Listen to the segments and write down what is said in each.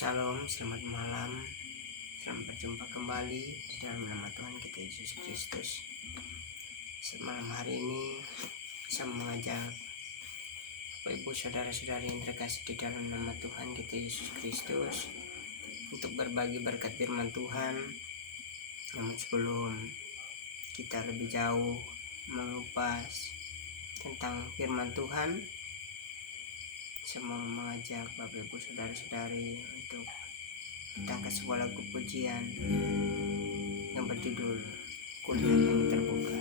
Shalom, selamat malam. Selamat berjumpa kembali di dalam nama Tuhan kita Yesus Kristus. Malam hari ini saya mengajak Bapak Ibu saudara-saudari yang terkasih di dalam nama Tuhan kita Yesus Kristus untuk berbagi berkat firman Tuhan. Namun sebelum kita lebih jauh mengupas tentang firman Tuhan, saya mau mengajak Bapak Ibu saudara-saudari untuk kita angkat sebuah lagu pujian yang berjudul Kulihat Langit Terbuka.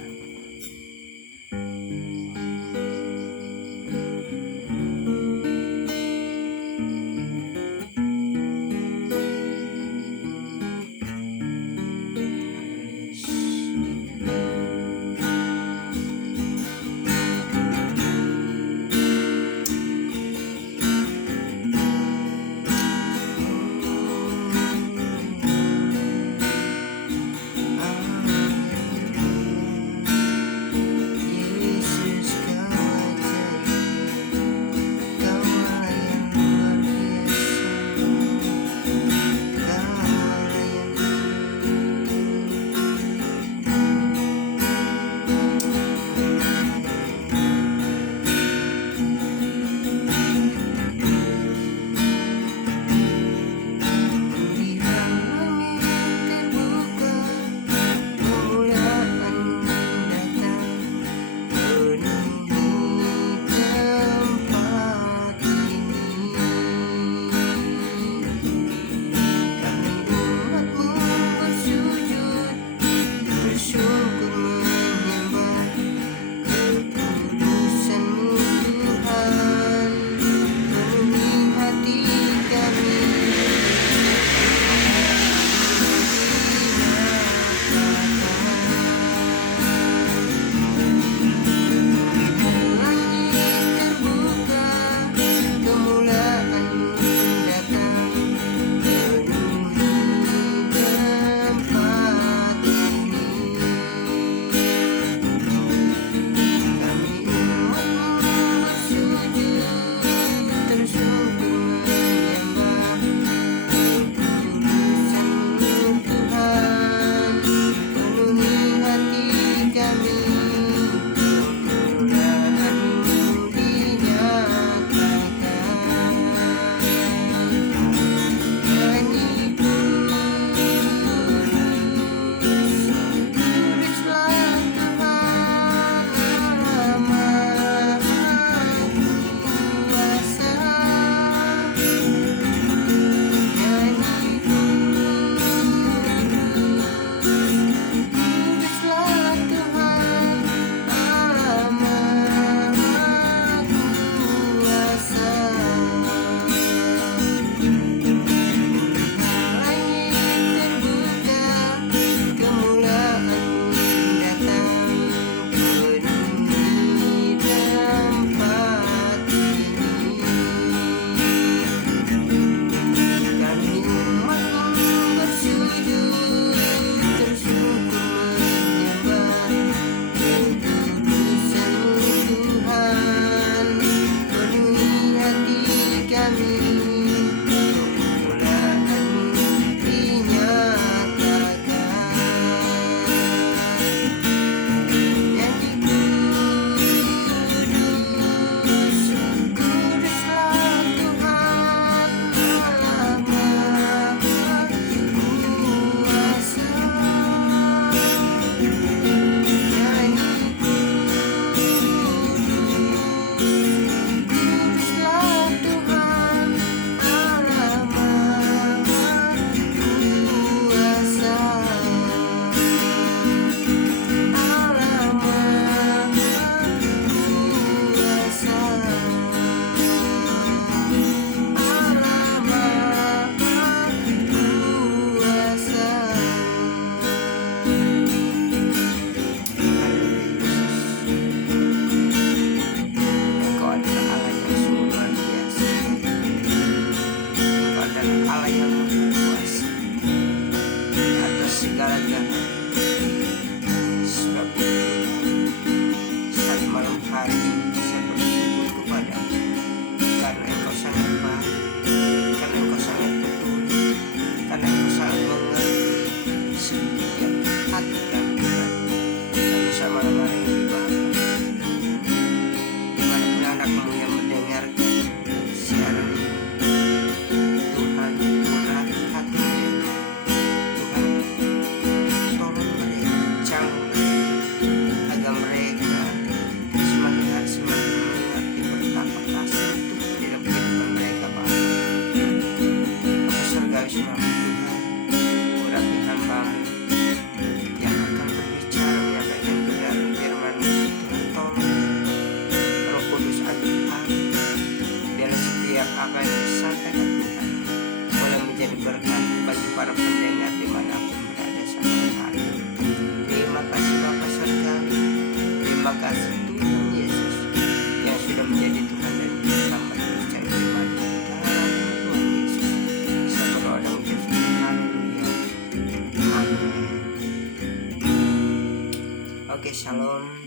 Shalom,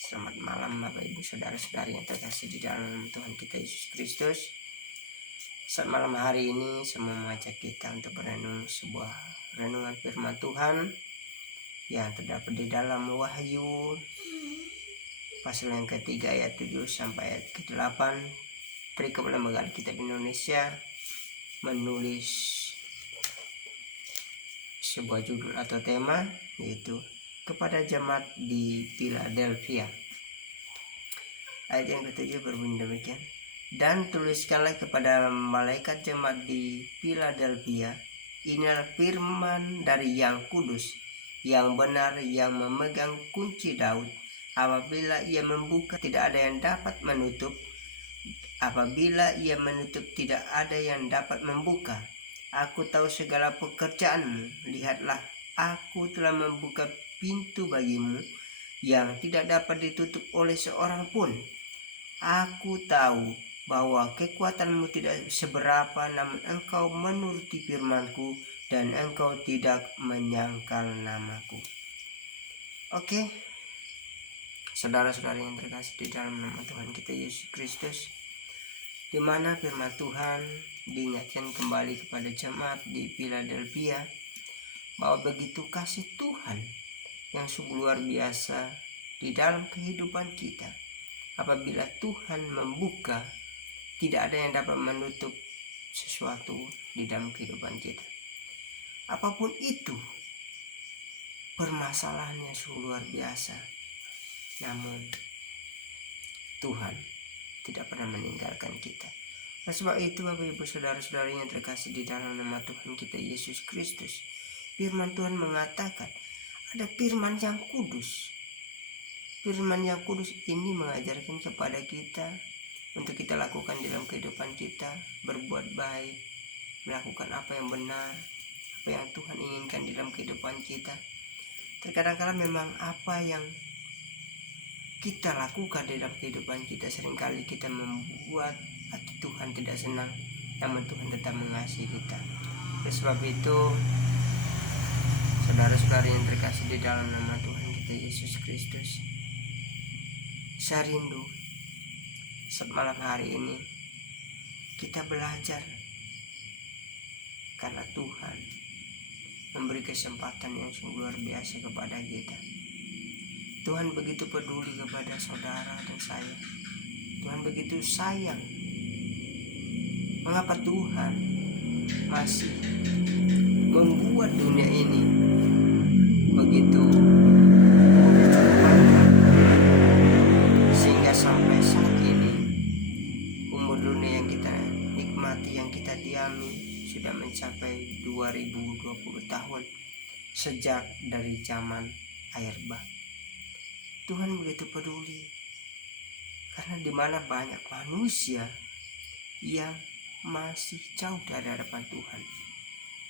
selamat malam Bapak Ibu Saudara-saudari yang terkasih di dalam Tuhan kita Yesus Kristus. Saat malam hari ini semua mengajak kita untuk berenung sebuah renungan firman Tuhan yang terdapat di dalam Wahyu pasal yang ketiga ayat 7 sampai ayat ke-8. Perikop Lembaga Alkitab Indonesia menulis sebuah judul atau tema, yaitu kepada jemaat di Philadelphia. Ayat yang ke-7 berbunyi demikian. Dan tuliskanlah kepada malaikat jemaat di Philadelphia, inilah firman dari yang kudus, yang benar, yang memegang kunci Daud. Apabila ia membuka, tidak ada yang dapat menutup. Apabila ia menutup, tidak ada yang dapat membuka. Aku tahu segala pekerjaanmu. Lihatlah, aku telah membuka pintu bagimu yang tidak dapat ditutup oleh seorang pun. Aku tahu bahwa kekuatanmu tidak seberapa, namun engkau menuruti firmanku dan engkau tidak menyangkal namaku. Oke, saudara-saudari yang terkasih di dalam nama Tuhan kita Yesus Kristus, di mana firman Tuhan diingatkan kembali kepada jemaat di Philadelphia bahwa begitu kasih Tuhan yang sungguh luar biasa di dalam kehidupan kita. Apabila Tuhan membuka, tidak ada yang dapat menutup sesuatu di dalam kehidupan kita. Apapun itu, permasalahannya sungguh luar biasa, namun Tuhan tidak pernah meninggalkan kita. Nah, sebab itu Bapak Ibu Saudara-saudari yang terkasih di dalam nama Tuhan kita Yesus Kristus, firman Tuhan mengatakan ada firman yang kudus. Firman yang kudus ini mengajarkan kepada kita untuk kita lakukan dalam kehidupan kita, berbuat baik, melakukan apa yang benar, apa yang Tuhan inginkan dalam kehidupan kita. Terkadang kala memang apa yang kita lakukan dalam kehidupan kita seringkali kita membuat hati Tuhan tidak senang, namun Tuhan tetap mengasihi kita. Oleh sebab itu, saudara-saudari yang terkasih di dalam nama Tuhan kita Yesus Kristus, saya rindu saat malam hari ini kita belajar, karena Tuhan memberi kesempatan yang sungguh luar biasa kepada kita. Tuhan begitu peduli kepada saudara dan saya. Tuhan begitu sayang. Mengapa Tuhan masih membuat dunia ini begitu panjang, sehingga sampai saat ini umur dunia yang kita nikmati, yang kita diami sudah mencapai 2020 tahun sejak dari zaman air bah. Tuhan begitu peduli, karena di mana banyak manusia yang masih jauh dari hadapan Tuhan.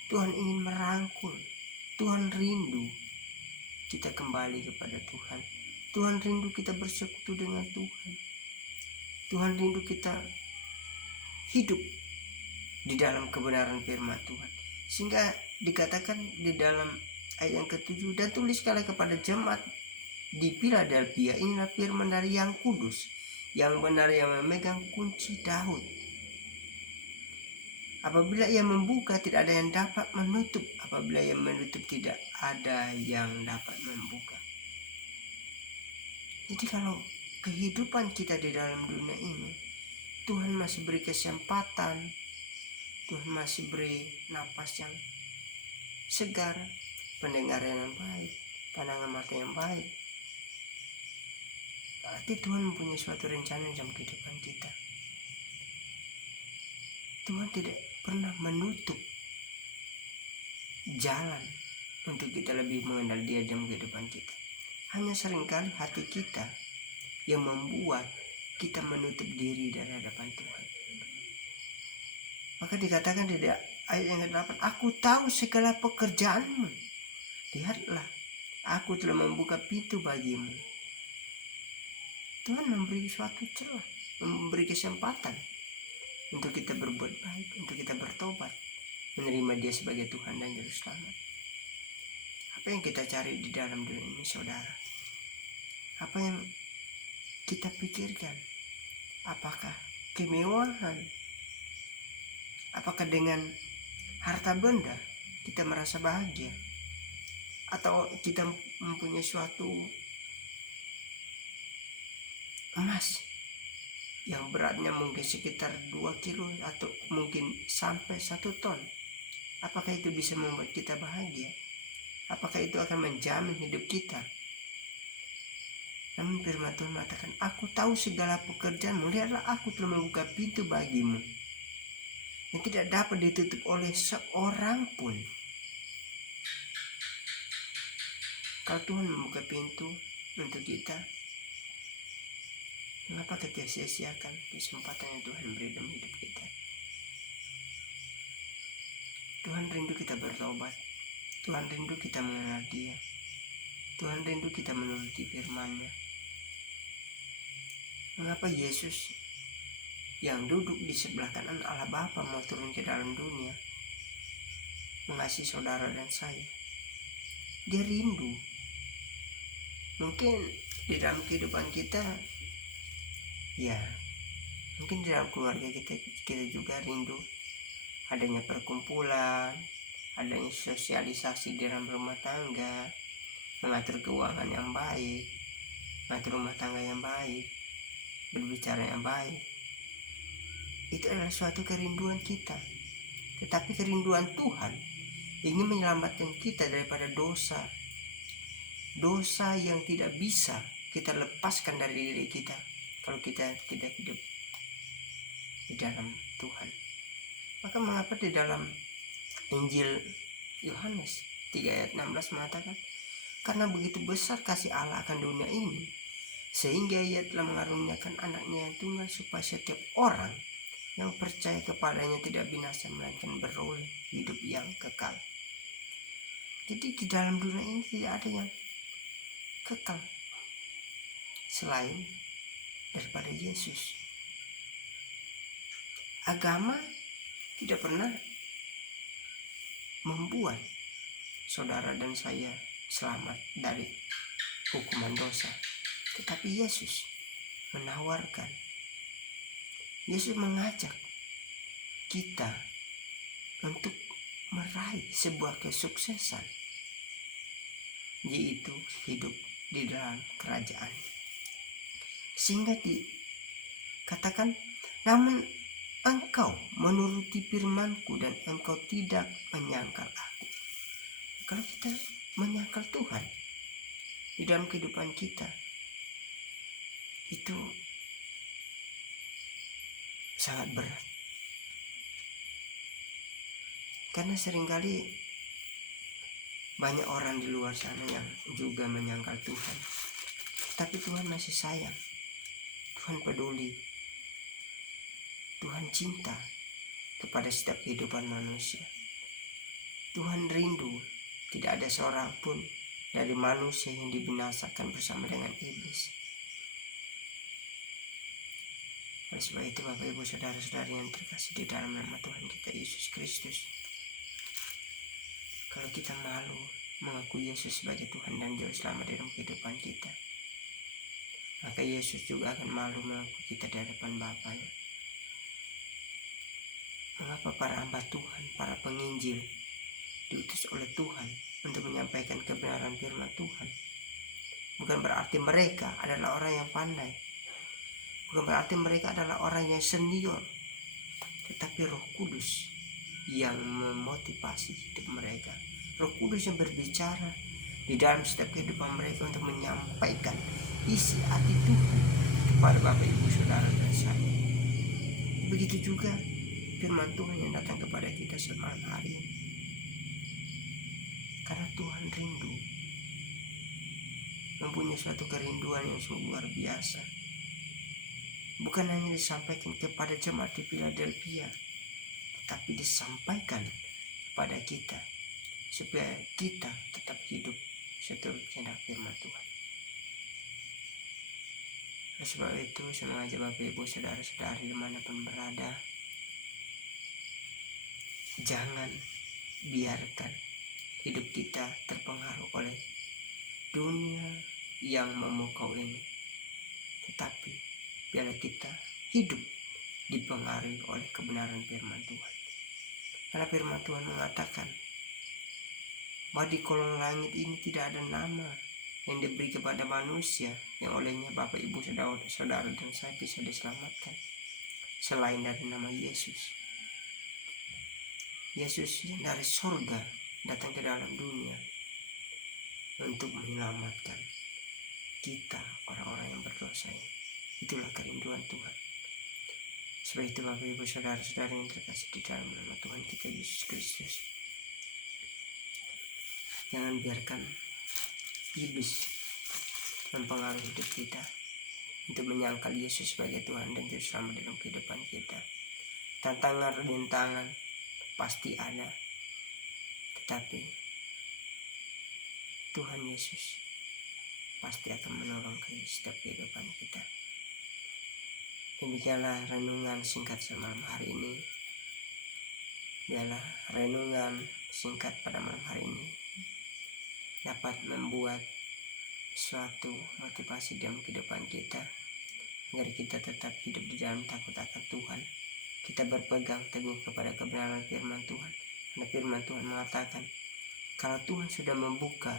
Tuhan ingin merangkul, Tuhan rindu kita kembali kepada Tuhan. Tuhan rindu kita bersekutu dengan Tuhan. Tuhan rindu kita hidup di dalam kebenaran firman Tuhan. Sehingga dikatakan di dalam ayat yang ke-7, dan tuliskanlah kepada jemaat di Philadelphia, inilah firman dari yang kudus, yang benar, yang memegang kunci Daud. Apabila ia membuka, tidak ada yang dapat menutup. Apabila ia menutup, tidak ada yang dapat membuka. Jadi kalau kehidupan kita di dalam dunia ini, Tuhan masih beri kesempatan, Tuhan masih beri napas yang segar, pendengaran yang baik, pandangan mata yang baik, berarti Tuhan mempunyai suatu rencana dalam kehidupan kita. Tuhan tidak pernah menutup jalan untuk kita lebih mengenal Dia dalam kehidupan kita. Hanya seringkali hati kita yang membuat kita menutup diri dari hadapan Tuhan. Maka dikatakan di ayat yang ke-8, aku tahu segala pekerjaanmu. Lihatlah, aku telah membuka pintu bagimu. Tuhan memberi suatu celah, memberi kesempatan untuk kita berbuat baik, untuk kita bertobat, menerima Dia sebagai Tuhan dan Juru Selamat. Apa yang kita cari di dalam dunia ini, saudara? Apa yang kita pikirkan? Apakah kemewahan? Apakah dengan harta benda kita merasa bahagia? Atau kita mempunyai suatu emas yang beratnya mungkin sekitar 2 kilo atau mungkin sampai 1 ton? Apakah itu bisa membuat kita bahagia? Apakah itu akan menjamin hidup kita? Namun firman Tuhan mengatakan, aku tahu segala pekerjaanmu, lihatlah aku telah membuka pintu bagimu yang tidak dapat ditutup oleh seorang pun. Kalau Tuhan membuka pintu untuk kita, mengapa kita sia-siakan kesempatan yang Tuhan beri dalam hidup kita? Tuhan rindu kita bertobat. Tuhan rindu kita mengenal Dia. Tuhan rindu kita menuruti firman-Nya. Mengapa Yesus yang duduk di sebelah kanan Allah Bapa mau turun ke dalam dunia mengasihi saudara dan saya? Dia rindu. Mungkin di dalam kehidupan kita, ya mungkin di dalam keluarga kita juga rindu adanya perkumpulan, adanya sosialisasi di dalam rumah tangga, mengatur keuangan yang baik, mengatur rumah tangga yang baik, berbicara yang baik. Itu adalah suatu kerinduan kita. Tetapi kerinduan Tuhan ingin menyelamatkan kita daripada dosa. Dosa yang tidak bisa kita lepaskan dari diri kita kalau kita tidak hidup di dalam Tuhan. Maka mengapa di dalam Injil Yohanes 3 ayat 16 mengatakan, karena begitu besar kasih Allah akan dunia ini, sehingga Ia telah mengaruniakan anaknya yang tunggal, supaya setiap orang yang percaya kepadanya tidak binasa, melainkan beroleh hidup yang kekal. Jadi di dalam dunia ini tidak ada yang kekal selain daripada Yesus. Agama tidak pernah membuat saudara dan saya selamat dari hukuman dosa, tetapi Yesus menawarkan. Yesus mengajak kita untuk meraih sebuah kesuksesan, yaitu hidup di dalam kerajaan. Sehingga dikatakan, namun engkau menuruti firman-Ku dan engkau tidak menyangkal Aku. Kalau kita menyangkal Tuhan di dalam kehidupan kita, itu sangat berat. Karena seringkali banyak orang di luar sana yang juga menyangkal Tuhan. Tapi Tuhan masih sayang. Tuhan peduli. Tuhan cinta kepada setiap kehidupan manusia. Tuhan rindu tidak ada seorang pun dari manusia yang dibinasakan bersama dengan iblis. Oleh sebab itu, Bapak Ibu Saudara-saudari yang terkasih di dalam nama Tuhan kita Yesus Kristus, kalau kita malu mengaku Yesus sebagai Tuhan dan Juru Selamat dalam kehidupan kita, maka Yesus juga akan malu mengaku kita di hadapan Bapa-Nya. Mengapa para hamba Tuhan, para penginjil diutus oleh Tuhan untuk menyampaikan kebenaran firman Tuhan? Bukan berarti mereka adalah orang yang pandai, bukan berarti mereka adalah orang yang senior, tetapi Roh Kudus yang memotivasi hidup mereka. Roh Kudus yang berbicara di dalam setiap kehidupan mereka untuk menyampaikan isi hati Tuhan kepada Bapak Ibu Saudara dan saya. Begitu juga firman Tuhan yang datang kepada kita semalam hari ini. Karena Tuhan rindu, mempunyai suatu kerinduan yang sungguh luar biasa. Bukan hanya disampaikan kepada jemaat di Philadelphia, tetapi disampaikan kepada kita supaya kita tetap hidup seturut kehendak firman Tuhan. Oleh sebab itu, saya mengajak Bapak Ibu Saudara-saudari dimanapun berada, jangan biarkan hidup kita terpengaruh oleh dunia, yang memukau ini. Tetapi biarlah kita hidup dipengaruhi oleh kebenaran firman Tuhan. Karena firman Tuhan mengatakan bahwa di kolong langit ini tidak ada nama yang diberi kepada manusia yang olehnya Bapak, Ibu, Saudara dan saya bisa diselamatkan selain dari nama Yesus. Yesus yang dari sorga datang ke dalam dunia untuk menyelamatkan kita, orang-orang yang berdosa ini. Itulah kerinduan Tuhan. Sebab itu Bapak, Ibu, Saudara-saudara yang terkasih di dalam nama Tuhan kita Yesus Kristus, jangan biarkan iblis mempengaruhi hidup kita untuk menyangkal Yesus sebagai Tuhan dan Juru Selamat dalam kehidupan kita. Tantangan, rintangan pasti ada, tetapi Tuhan Yesus pasti akan menolong setiap kehidupan kita. Demikianlah renungan singkat malam hari ini. Biarlah renungan singkat pada malam hari ini dapat membuat suatu motivasi dalam kehidupan kita, agar kita tetap hidup di dalam takut akan Tuhan. Kita berpegang teguh kepada kebenaran firman Tuhan. Karena firman Tuhan mengatakan, kalau Tuhan sudah membuka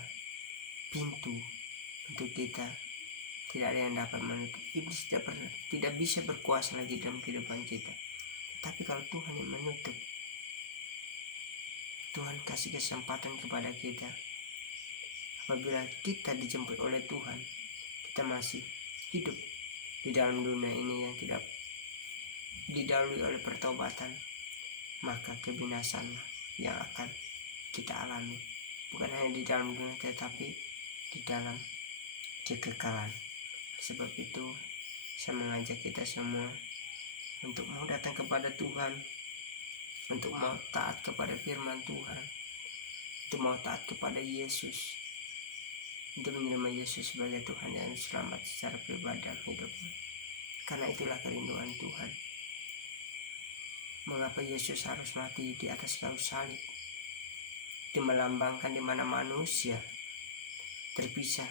pintu untuk kita, tidak ada yang dapat menutup. Iblis tidak bisa berkuasa lagi dalam kehidupan kita. Tapi kalau Tuhan yang menutup, Tuhan kasih kesempatan kepada kita. Apabila kita dijemput oleh Tuhan, kita masih hidup di dalam dunia ini yang tidak didahului oleh pertobatan, maka kebinasan yang akan kita alami, bukan hanya di dalam dunia tetapi di dalam kekekalan. Sebab itu saya mengajak kita semua untuk mau datang kepada Tuhan, untuk mau taat kepada firman Tuhan, untuk mau taat kepada Yesus, untuk menerima Yesus sebagai Tuhan yang selamat secara pribadi dalam hidupnya. Karena itulah kerinduan Tuhan. Mengapa Yesus harus mati di atas kayu salib? Itu melambangkan di mana manusia terpisah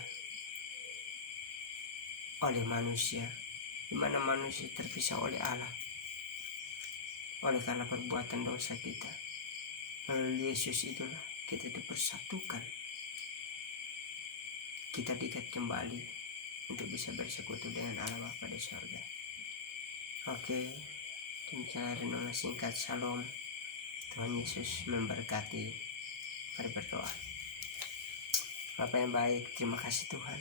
oleh manusia, di mana manusia terpisah oleh Allah oleh karena perbuatan dosa kita. Melalui Yesus itulah kita dipersatukan, kita diikat kembali untuk bisa bersekutu dengan Allah Bapa di surga. Oke, demikianlah renungan singkat. Shalom. Tuhan Yesus memberkati. Mari berdoa. Bapa yang baik, terima kasih Tuhan,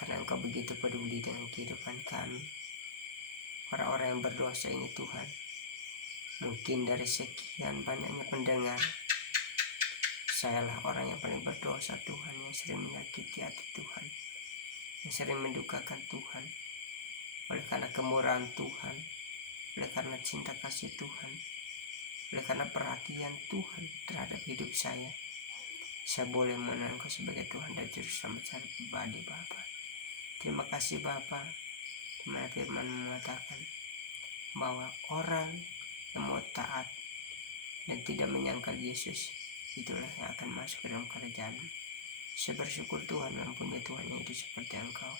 karena Engkau begitu peduli dengan kehidupan kami, orang-orang yang berdosa ini Tuhan. Mungkin dari sekian banyaknya pendengar, sayalah orang yang paling berdosa Tuhan, yang sering menyakiti hati Tuhan, yang sering mendukakan Tuhan. Oleh karena kemurahan Tuhan, oleh karena cinta kasih Tuhan, oleh karena perhatian Tuhan terhadap hidup saya boleh mengenal Engkau sebagai Tuhan dan Juru Selamat secara pribadi Bapa. Terima kasih Bapa, di mana firman mengatakan bahwa orang yang mau taat dan tidak menyangkal Yesus, itulah yang akan masuk ke dalam kerajaan. Saya bersyukur Tuhan mempunyai Tuhan yang hidup seperti Engkau,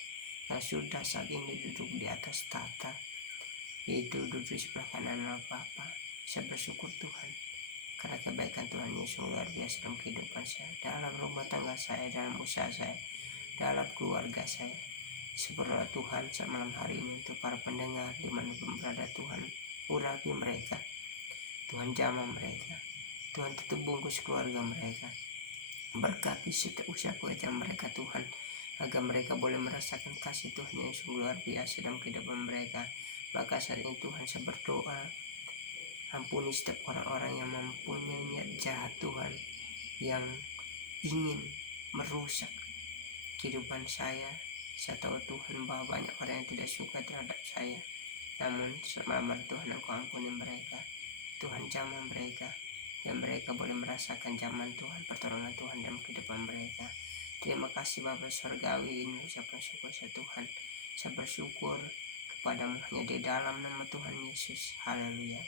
yang sudah saat ini duduk di atas tahta, yaitu duduk di sebelah kanan Allah Bapa. Saya bersyukur Tuhan karena kebaikan Tuhan Yesus luar biasa dalam kehidupan saya, dalam rumah tangga saya, dalam usaha saya, dalam keluarga saya. Seberdoa Tuhan malam hari ini untuk para pendengar dimanapun berada, Tuhan urapi mereka, Tuhan jamah mereka, Tuhan tutup bungkus keluarga mereka, berkati setiap usaha pekerjaan mereka Tuhan, agar mereka boleh merasakan kasih Tuhan yang sungguh luar biasa dalam kehidupan mereka. Maka saat ini Tuhan saya berdoa, ampuni setiap orang-orang yang mempunyai niat jahat Tuhan, yang ingin merusak kehidupan saya. Saya tahu Tuhan bahwa banyak orang yang tidak suka terhadap saya, namun selama Tuhan Engkau ampuni mereka, Tuhan jamah mereka, dan mereka boleh merasakan zaman Tuhan, pertolongan Tuhan dalam kehidupan mereka. Terima kasih Bapa Surgawi, ini ucapan syukur saya Tuhan. Saya bersyukur kepadamu hanya di dalam nama Tuhan Yesus. Haleluya.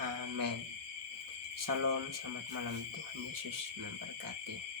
Amin. Shalom, selamat malam. Tuhan Yesus memberkati.